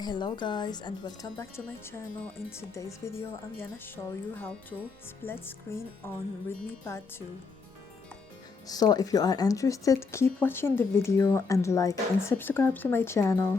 Hello guys and welcome back to my channel. In today's video I'm gonna show you how to split screen on Redmi Pad 2. So if you are interested, keep watching the video and like and subscribe to my channel.